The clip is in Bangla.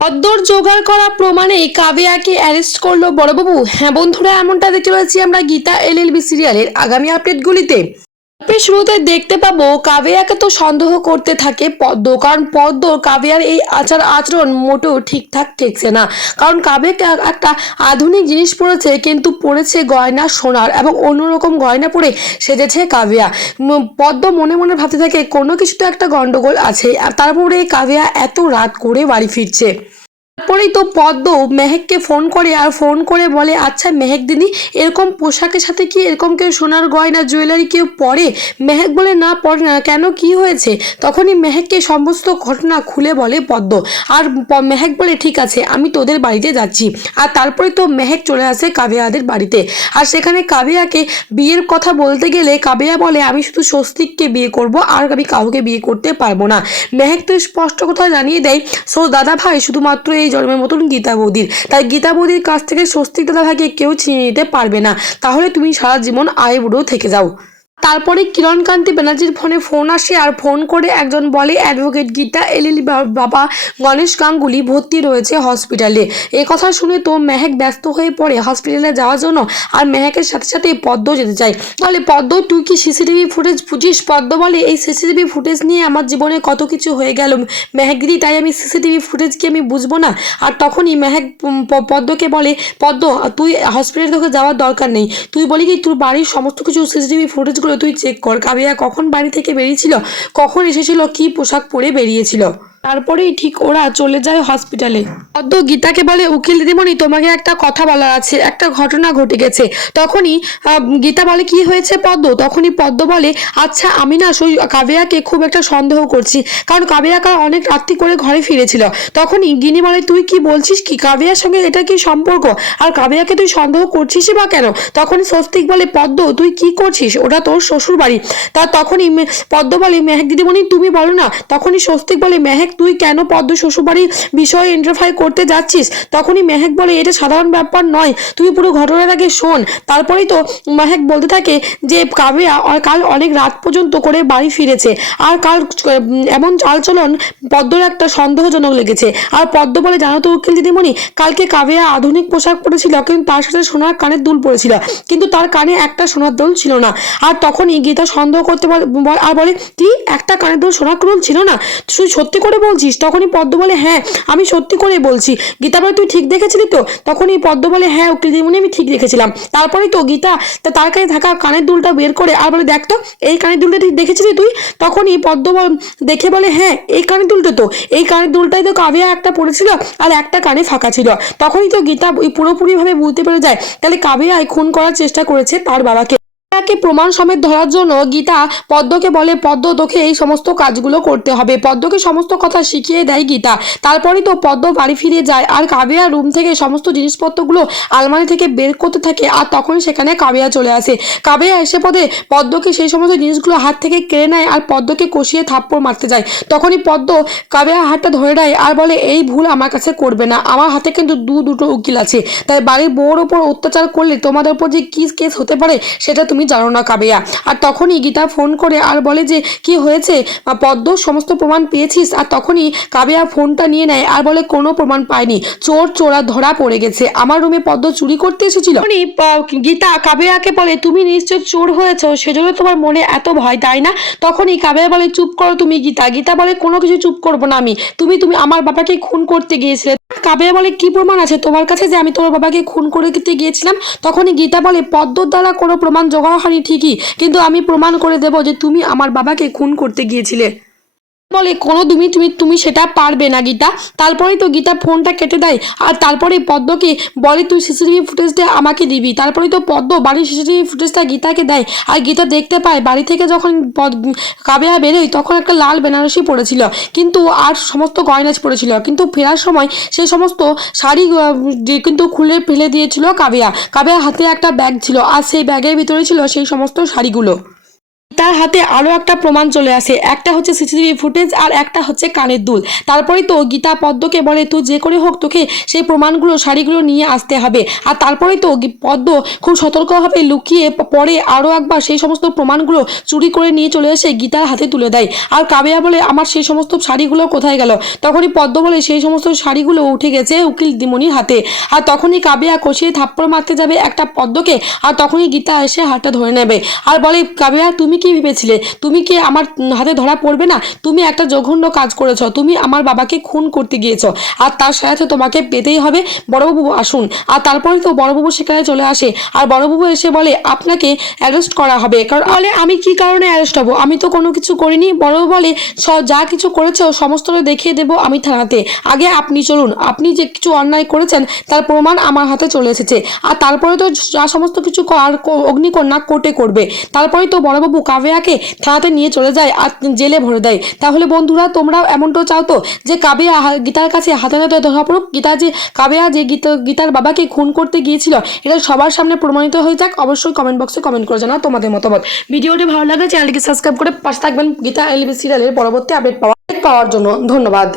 পদ্মর জোগাড় করা প্রমাণে কাবেয়াকে অ্যারেস্ট করল বড়বাবু। হ্যাঁ বন্ধুরা, এমনটা দেখতে পাচ্ছি আমরা গীতা এল এল বি সিরিয়ালের আগামী আপডেটগুলিতে। গল্পের শুরুতে দেখতে পাবো কাবিয়াকে তো সন্দেহ করতে থাকে পদ্ম, কারণ পদ্ম কাবিয়ার এই আচার আচরণ মোটেও ঠিকঠাক ঠেকছে না। কারণ কাবিয়াকে একটা আধুনিক জিনিস পড়েছে, কিন্তু পড়েছে গয়না সোনার এবং অন্যরকম গয়না পরে সেজেছে কাবিয়া পদ্ম মনে মনে ভাবতে থাকে, কোনো কিছু তো একটা গন্ডগোল আছে আর তারপরে কাবিয়া এত রাত করে বাড়ি ফিরছে। তারপরেই তো পদ্ম মেহেককে ফোন করে আর ফোন করে বলে আচ্ছা মেহেক দিদি, এরকম পোশাকের সাথে কি এরকম কেউ সোনার গয়না জুয়েলারি কেউ পরে? মেহেক বলে, না, পরে না। কেন? কি হয়েছে? তখনই মেহেককে সমস্ত ঘটনা খুলে বলে পদ্ম। আর মেহেক বলে, ঠিক আছে, আমি তোদের বাড়িতে যাচ্ছি। আর তারপরে তো মেহেক চলে আসে কাবিয়াদের বাড়িতে। আর সেখানে কাবিয়াকে বিয়ের কথা বলতে গেলে কাবিয়া বলে, আমি শুধু স্বস্তিককে বিয়ে করব, আর আমি কাউকে বিয়ে করতে পারব না। মেহেক তো স্পষ্ট কথা জানিয়ে দেয়, সো দাদা ভাই, শুধুমাত্র এই জন্মের মতন গীতা বৌদির। তাই গীতা বৌদির কাছ থেকে স্বস্তিক দাদা ভাইকে কেউ ছিনিয়ে নিতে পারবে না। তাহলে তুমি সারা জীবন আইবুড়ো থেকে যাও। তারপরে কিরণকান্তি ব্যানার্জির ফোনে ফোন আসে আর ফোন করে একজন বলে, অ্যাডভোকেট গীতা, এলিলি বাবা গণেশ গাঙ্গুলি ভর্তি রয়েছে হসপিটালে। এ কথা শুনে তো মেহেক ব্যস্ত হয়ে পড়ে হসপিটালে যাওয়ার জন্য আর মেহেকের সাথে সাথে পদ্ম যেতে চায়। তাহলে পদ্ম, তুই কি সিসিটিভি ফুটেজ বুঝিস? পদ্ম বলে, এই সিসিটিভি ফুটেজ নিয়ে আমার জীবনে কত কিছু হয়ে গেল। মেহেক দিদি তাই আমি সিসিটিভি ফুটেজ কি আমি বুঝব না? আর তখনই মেহেক পদ্মকে বলে, পদ্ম, তুই হসপিটালে তোকে যাওয়ার দরকার নেই। তুই বলি কি তোর বাড়ির সমস্ত কিছু সিসিটিভি ফুটেজগুলো তুই চেক কর। কাবিয়া কখন বাড়ি থেকে বেরিয়েছিল? কখন এসেছিল? কি পোশাক পরে বেরিয়েছিল? তারপরেই ঠিক ওরা চলে যায় হসপিটালে। পদ্ম গীতাকে বলে, উকিল দিদিমণি, তোমাকে একটা কথা বলার আছে। একটা ঘটনা ঘটে গেছে। তখনই গীতা বলে, কি হয়েছে পদ্ম? তখনই পদ্ম বলে আচ্ছা আমি না সই কাবেয়াকে খুব একটা সন্দেহ করছি। কারণ কাবিয়া কাল অনেক রাত্রি করে ঘরে ফিরেছিল। তখনই গিনি বলে, তুই কি বলছিস কি? কাবেয়ার সঙ্গে এটা কি সম্পর্ক? আর কাবেয়াকে তুই সন্দেহ করছিসই বা কেন? তখনই স্বস্তিক বলে, পদ্ম, তুই কি করছিস? ওটা তোর শ্বশুর বাড়ি তা তখনই পদ্ম বলে, মেহেক দিদিমণি, তুমি বলো না। তখনই স্বস্তিক বলে, মেহেক তুই কেন পদ্ম শ্বশুরবাড়ির বিষয়ে ইন্টারফাই করতে যাচ্ছিস? তখনই মেহেক বলে, এটা সাধারণ ব্যাপার নয়, তুই পুরো ঘটনার আগে শোন। তারপরেই তো মেহেক বলতে থাকে যে, কাবিয়া কাল অনেক রাত পর্যন্ত করে বাড়ি ফিরেছে, আর কাল এমন চালচলন, পদ্মর একটা সন্দেহজনক লেগেছে। আর পদ্ম বলে, জানো তো উকিল দিদিমণি, কালকে কাবিয়া আধুনিক পোশাক পরেছিল, কিন্তু তার সাথে সোনার কানের দুল পরেছিল, কিন্তু তার কানে একটা সোনার দুল ছিল না। আর তখনই গীতা সন্দেহ করতে আর বলে, কি? একটা কানের দুল সোনার দুল ছিল না? তুই সত্যি করে বলছিস? তখনই পদ্ম বলে হ্যাঁ আমি সত্যি করে বলছি। গীতা বলে, তুই ঠিক দেখেছিলি তো? তখনই পদ্ম বলে হ্যাঁ উকিল দিদিমণি আমি ঠিক দেখেছিলাম। তারপরেই তো গীতা তা তার কাছে থাকা কানের দুলটা বের করে আর বলে, দেখ তো, এই কানের দুলটা ঠিক দেখেছিলি তুই? তখনই পদ্ম দেখে বলে হ্যাঁ এই কানের দুলটা তো। এই কানের দুলটাই তো কাবিয়া একটা পড়েছিল আর একটা কানে ফাঁকা ছিল। তখনই তো গীতা পুরোপুরিভাবে বুঝতে পেরে যায়, তাহলে কাবিয়াই খুন করার চেষ্টা করেছে তার বাবাকে। তাকে প্রমাণ সমেত ধরার জন্য গীতা পদ্মকে বলে পদ্ম তোকে এই সমস্ত কাজগুলো করতে হবে। পদ্মকে সমস্ত কথা শিখিয়ে দেয় গীতা। তারপরেই তো পদ্ম বাড়ি ফিরে যায় আর কাবিয়া রুম থেকে সমস্ত জিনিসপত্রগুলো আলমারি থেকে বের করতে থাকে আর তখন সেখানে কাবিয়া চলে আসে। কাবিয়া এসে পদে পদ্মকে সেই সমস্ত জিনিসগুলো হাত থেকে কেড়ে নেয় আর পদ্মকে কষিয়ে থাপ্পড় মারতে যায়। তখনই পদ্ম কাবিয়া হাতটা ধরে নেয় আর বলে, এই ভুল আমার কাছে করবে না। আমার হাতে কিন্তু দু দুটো উকিল আছে। তাই বাড়ির বউর ওপর অত্যাচার করলে তোমাদের উপর যে কি কেস হতে পারে, সেটা তুমি জানো না কাবেয়া। আর তখনই গীতা ফোন করে আর বলে যে, কি হয়েছে? পদ্ম সমস্ত প্রমাণ পেয়েছিস? আর তখনই কাবেয়া ফোনটা নিয়ে নেয় আর বলে, কোনো প্রমাণ পায়নি চোর চোরা ধরা পড়ে গেছে। আমার রুমে পদ্ম চুরি করতে এসেছিল। গীতা কাবেয়াকে বলে, তুমি নিশ্চয় চোর হয়েছো? সেজন্য তোমার মনে এত ভয়, তাই না? তখনই কাবেয়া বলে, চুপ করো তুমি গীতা। গীতা বলে, কোনো কিছু চুপ করব না আমি। তুমি তুমি আমার বাবাকে খুন করতে গিয়েছিলে। কাবিয়া বলে, কি প্রমাণ আছে? তোমার কাছে যে আমি তোমার বাবাকে খুন করে দিতে গিয়েছিলাম, তখনই গীতা বলে, পদ্মর দ্বারা কোনো প্রমাণ জোগাড় হয়নি ঠিকই, কিন্তু আমি প্রমাণ করে দেব যে তুমি আমার বাবাকে খুন করতে গিয়েছিলে। বলে, কোনো তুমি তুমি তুমি সেটা পারবে না, গীতা। তারপরেই তো গীতা ফোনটা কেটে দেয়। আর তারপরে পদ্মকে বলে, তুই সিসিটিভি ফুটেজটা আমাকে দিবি। তারপরেই তো পদ্ম বাড়ির সিসিটিভি ফুটেজটা গীতাকে দেয়। আর গীতা দেখতে পায়, বাড়ি থেকে যখন পদ- কাবেয়া বেরোয়, তখন একটা লাল বেনারসি পড়েছিল। কিন্তু আর সমস্ত গয়নাজ পড়েছিল। কিন্তু ফেরার সময় সে সমস্ত শাড়ি কিন্তু খুলে ফেলে দিয়েছিল কাবেয়া। কাবেয়া হাতে একটা ব্যাগ ছিল। আর সেই ব্যাগের ভিতরে ছিল সেই সমস্ত শাড়িগুলো। গীতার হাতে আরও একটা প্রমাণ চলে আসে। একটা হচ্ছে সিসিটিভি ফুটেজ আর একটা হচ্ছে কানের দুল। তারপরেই তো গীতা পদ্মকে বলে, তুই যে করে হোক তোকে সেই প্রমাণগুলো, শাড়িগুলো নিয়ে আসতে হবে। আর তারপরে তো পদ্ম খুব সতর্কভাবে লুকিয়ে পরে আরও একবার সেই সমস্ত প্রমাণগুলো চুরি করে নিয়ে চলে এসে গীতার হাতে তুলে দেয়। আর কাবেয়া বলে, আমার সেই সমস্ত শাড়িগুলো কোথায় গেল? তখনই পদ্ম বলে, সেই সমস্ত শাড়িগুলো উঠে গেছে উকিল দিমনির হাতে। আর তখনই কাবেয়া কষিয়ে থাপ্পড় মারতে যাবে একটা পদ্মকে। আর তখনই গীতা এসে হাতটা ধরে নেবে। আর বলে, কাবেয়া, তুমি কি ভেবেছিলে? তুমি কি আমার হাতে ধরা পড়বে না? তুমি একটা জঘন্য কাজ করেছ। তুমি আমার বাবাকে খুন করতে গিয়েছ। আর তার সাথে তোমাকে পেতেই হবে। বড়বাবু, আসুন। আর তারপরে তো বড়বাবু সেখানে চলে আসে। আর বড়বাবু এসে বলে, আপনাকে অ্যারেস্ট করা হবে। কারণ বলে, আমি কি কারণে অ্যারেস্ট হব? আমি তো কোনো কিছু করিনি। বড়বাবু বলে, স- যা কিছু করেছ, সমস্তটা দেখিয়ে দেবো আমি থানাতে। আগে আপনি চলুন। আপনি যে কিছু অন্যায় করেছেন, তার প্রমাণ আমার হাতে চলে এসেছে। আর তারপরে তো যা সমস্ত কিছু কো- অগ্নিকন্যা কোর্টে করবে। তারপরে তো বড়বাবু কাবেয়াকে থানাতে নিয়ে চলে যায় আর জেলে ভরে দেয়। তাহলে বন্ধুরা, তোমরাও এমনটাও চাও তো যে কাবেয়া গীতার কাছে হাতে নাতে ধরা পড়ুক, গীতা যে কাবেয়া যে গীতা, গীতার বাবাকে খুন করতে গিয়েছিল, এটা সবার সামনে প্রমাণিত হয়ে যাক। অবশ্যই কমেন্ট বক্সে কমেন্ট করে জানাও তোমাদের মতামত। ভিডিওটি ভালো লাগলে চ্যানেলটিকে সাবস্ক্রাইব করে পাশে থাকবেন। গীতা এলবি সিরিয়ালের পরবর্তী আপডেট পাওয়া পাওয়ার জন্য ধন্যবাদ।